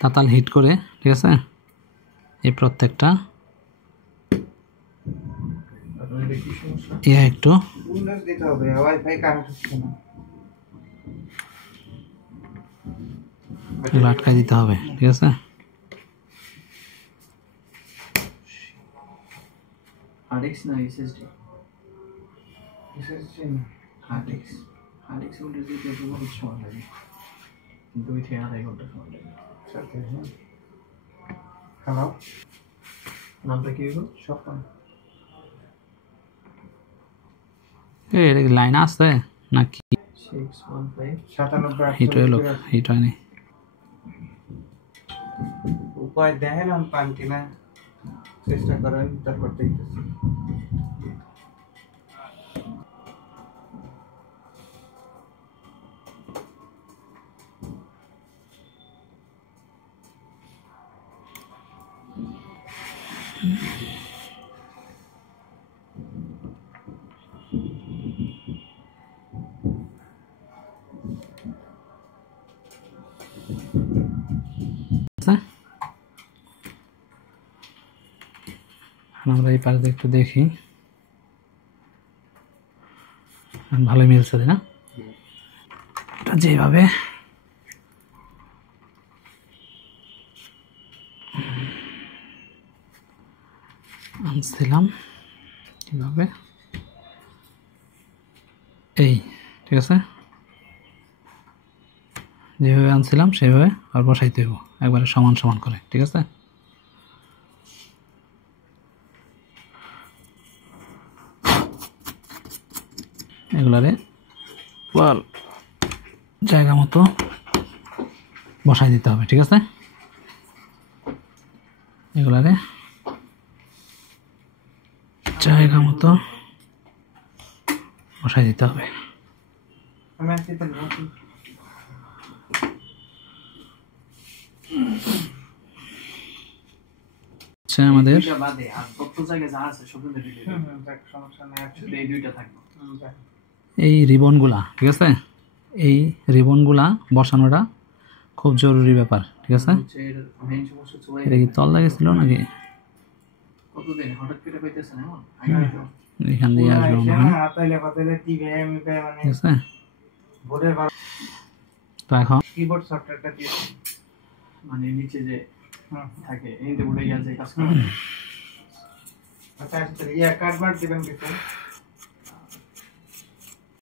তাতাল hit করে, ঠিক আছে, এই প্রত্যেকটা একটু আটকাই দিতে হবে, ঠিক আছে। হার্ডেক্স না এসএসডি? এসএসডি না, হার্ডেক্স। হার্ডেক্স ওটা দিতে বহুত সময় লাগে, 2 থেকে 2.5 ঘন্টা সময় লাগে। হ্যালো, নামটা কি হলো? স্বপন। এর লাইন আছে নাকি? 615 হিট হয়ে লোক হিট হয়নি। উপায় দেখেন আমি পান কিনা, চেষ্টা করেন, তারপর দেখতেছি। আমরা এই পাশে একটু দেখি, ভালো মিলছে না এটা যেভাবে আনছিলাম, কিভাবে এই, ঠিক আছে, যেভাবে আনছিলাম সেভাবে আর বসাইতে হইব একবারে সমান সমান করে, ঠিক আছে। এগুলারে বল জায়গা মতো বসাই দিতে হবে, ঠিক আছে। এগুলারে জায়গা মতো বসাই দিতে হবে। আচ্ছা, আমাদের এই রিবনগুলা, ঠিক আছে, এই রিবনগুলা বসানোটা খুব জরুরি ব্যাপার, ঠিক আছে। এটা কি তল লাগেছিল নাকি? এখান দিয়ে আসবে মনে হয়, ঠিক আছে। তো এখন কিবোর্ড সফটওয়্যারটা দিয়ে মানে নিচে যে থাকে এই যে উড়ে গেছে কাজ করে। আচ্ছা, ইয়া কার্ড দিবেন কিছু